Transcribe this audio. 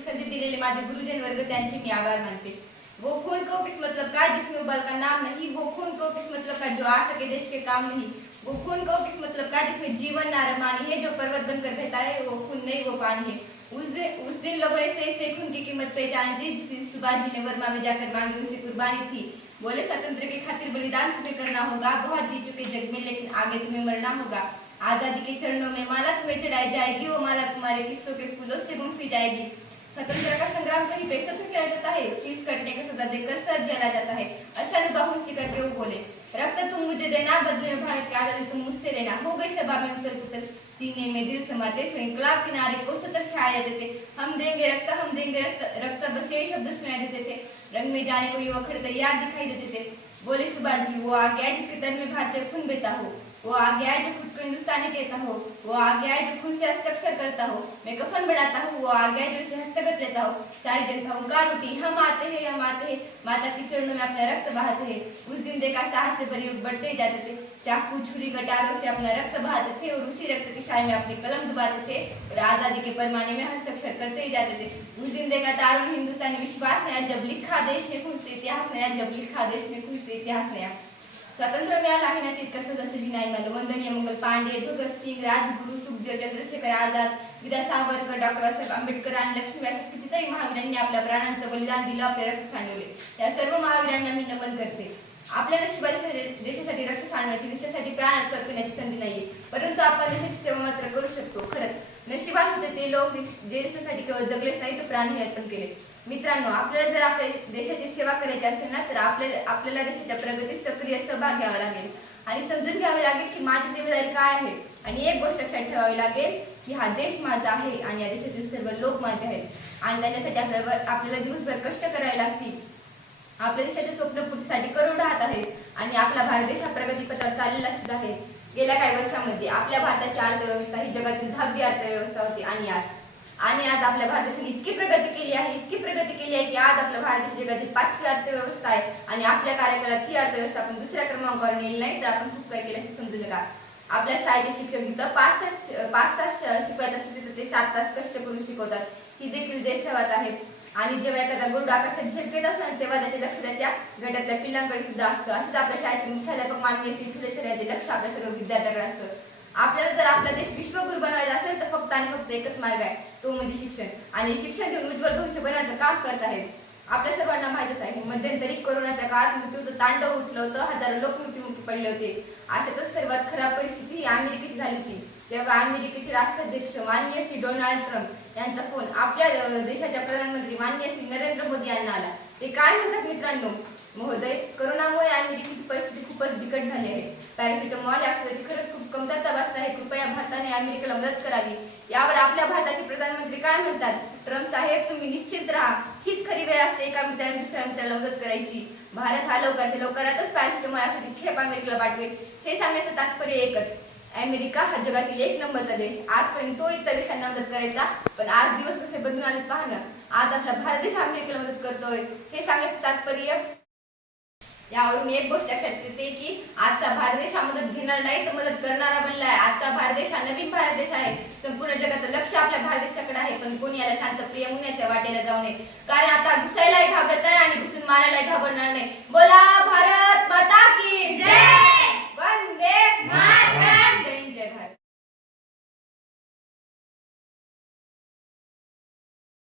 बोलण्याची संधी दिलेले माझे गुरुजन वर्ग त्यांचे मी आभार मानते। वो खून को किस मतलब का जिसमें उबाल का नाम नहीं, वो खून को किस मतलब का जो आ सके देश के काम नहीं, वो खून को किस मतलब का जिसमें जीवन नारमानी है, जो पर्वत बनकर बहता है वो खून नहीं वो पानी है। उस दिन लोगों ने से खून की कीमत पहचानी थी, जिस दिन सुभाष जी ने वर्मा में जाकर मांगी उसे कुर्बानी थी। बोले स्वतंत्र के खातिर बलिदान तुम्हें करना होगा, बहुत जी चुके जग में लेकिन आगे तुम्हें मरना होगा। आजादी के चरणों में माला तुम्हें चढ़ाई जाएगी, वो माला तुम्हारे किस्सों के फूलों से गुंफी जाएगी। स्वतंत्रता का संग्राम कहीं पैसों पर किया जाता है, शीश कटने का सौदा देकर सर जला जाता है। अशानुबाहु सी करके वो बोले, रक्त तुम मुझे देना, बदले में भारत की आजादी तुम मुझसे लेना। हो गई सभा में उथल पुथल, सीने में दिल समाते, सो इंकलाब के नारे को सतत छाया देते। हम देंगे रक्त, रक्त बस ये शब्द सुनाई देते थे। रंग में जाने को युवा खड़े तैयार दिखाई देते थे। बोले सुभाष जी, वो आ गया जिसके तन में भारतीय खून बहता हो, वो आ गया है जो खुद को हिंदुस्तानी कहता हो, वो आ गया है जो खुद से हस्ताक्षर करता हो, मैं कफन बढ़ाता हूँ, वो आ गया है जो इसे हस्तगत लेता हो। सारी जनता हुंकार उठी, हम आते हैं, माता के चरणों में अपना रक्त बहाते हैं। उस दिन देखा साहस से भरे बढ़ते जाते थे, चाकू छुरी कटारों से अपना रक्त बहाते थे और उसी रक्त की शाही में अपनी कलम डुबाते थे और आजादी के पैमाने में हस्ताक्षर करते ही जाते थे। उस दिन देखा तारुण हिंदुस्तानी विश्वास नया, जब लिखा देश ने खुद से इतिहास नया, जब लिखा देश ने खुद से इतिहास नया। स्वातंत्र्य मिळालं आहे ना तितकं सदस्य नाही मला। वंदनीय मंगल पांडे, भगत सिंग, राजगुरू, सुखदेव, चंद्रशेखर आझाद, विद्या सावरकर, डॉक्टर बाबासाहेब आंबेडकर आणि लक्ष्मीबाई अशा कितीतरी महावीरांनी आपल्या प्राणांचं बलिदान दिलं, आपले रक्त सांडवले। या सर्व महावीरांना मी नमन करते। आपल्या नशिबाच्या देशासाठी रक्त सांडण्याची, देशासाठी प्राण अर्पण करण्याची संधी नाहीये, परंतु आपण देशाची सेवा मात्र करू शकतो। खरंच नशिबात होते ते लोक जे देशासाठी केवळ जगलेच नाही तर प्राणही अर्पण केले। मित्रांनो, आपल्याला जर आपल्या देशाची सेवा करायची असेल ना तर आपल्याला देशाच्या प्रगतीत सक्रिय सहभाग घ्यावा लागेल आणि समजून घ्यावे लागेल की माझी जिम्मेदारी काय आहे। आणि एक गोष्ट लक्षात ठेवावी लागेल की हा देश माझा आहे आणि या देशातील सर्व लोक माझे आहेत आणि त्याच्यासाठी आपल्याला दिवसभर कष्ट करावे लागतील। आपल्या देशाच्या स्वप्नपूर्तीसाठी करोड राहत आहेत आणि आपला भारत देश प्रगतीपथावर चाललेला सुद्धा आहे। गेल्या काही वर्षांमध्ये आपल्या भारताची अर्थव्यवस्था ही जगातील 10वी अर्थव्यवस्था होती आणि आज आपल्या भारत देशाने इतकी प्रगती केली आहे की आज आपला भारत देश जगातील 5वी अर्थव्यवस्था आहे आणि आपल्या कार्यकाळात ही अर्थव्यवस्था आपण दुसऱ्या क्रमांकावर नेली नाही तर आपण खूप काय केलं हे समजू नका। आपल्या शाळेचे शिक्षक तिथं 5 तास शिकवायचं असेल तिथं ते 7 तास कष्ट करून शिकवतात, ही देखील देशसेवाच आहे। आणि जेव्हा एखादा गरुड आकाशात झेपकेत असतो तेव्हा त्याचे लक्ष त्याच्या गटातल्या पिल्लांकडे सुद्धा असतं। असंच आपल्या शाळेचे मुख्याध्यापक माननीय श्री फुले सर यांचे लक्ष आपल्या सर्व विद्यार्थ्यांकडे असतं। आपल्याला जर आपला देश विश्वगुरु बनवायचा असेल तर फक्त आणि फक्त एकच मार्ग आहे, तो म्हणजे शिक्षण। आणि शिक्षण देऊन उज्ज्वल भविष्य बनवण्याचं काम करत आहेत। आपल्या सर्वांना माहितच आहे मध्यंतरी कोरोनाच्या काळात मृत्यूचं तांडव उठलं होतं, हजारो लोक मृत्युमुखी पडले होते। अशातच सर्वात खराब परिस्थिती अमेरिकेची झाली होती, तेव्हा अमेरिकेचे राष्ट्राध्यक्ष माननीय श्री डोनाल्ड ट्रम्प यांचा फोन आपल्या देशाच्या प्रधानमंत्री माननीय श्री नरेंद्र मोदी यांना आला। ते काय म्हणतात मित्रांनो, महोदय, कोरोनामुळे अमेरिकेची परिस्थिती खूपच बिकट झाली आहे। पॅरासिटामॉल या औषधाची खरंच खूप कमतरता भासत आहे, कृपया भारताने अमेरिकेला मदत करावी। यावर आपल्या भारताचे प्रधानमंत्री काय म्हणतात, ट्रम्प साहेब तुम्ही निश्चिंत राहा, हीच खरी वेळ असते एका मित्राने दुसऱ्या मित्राला मदत करायची। भारत हा लवकरातच पॅरासिटामॉल औषधी खेप अमेरिकेला पाठवेल। हे सांगण्याचं तात्पर्य एकच, अमेरिका हा जगातील 1 नंबरचा देश। आजपर्यंत तो इतर देशांना मदत करायचा, पण आज दिवस कसे बदलून आले पहा ना। आज आपला भारत देश अमेरिकेला मदत करतोय, हे सांगण्याचं तात्पर्य। यावरून एक गोष्ट लक्षात येते की आजचा भारत देश हा मदत घेणार नाही तर मदत करणारा बनला आहे। आजचा भारत देश हा नवीन भारत देश आहे। संपूर्ण जगाचं लक्ष आपल्या भारत देशाकडे आहे, पण कोणी याला शांत प्रिय मुन्याच्या वाटेला जाऊ नये, कारण आता घुसायलाही घाबरत आहे आणि घुसून मारायलाही घाबरणार नाही। बोल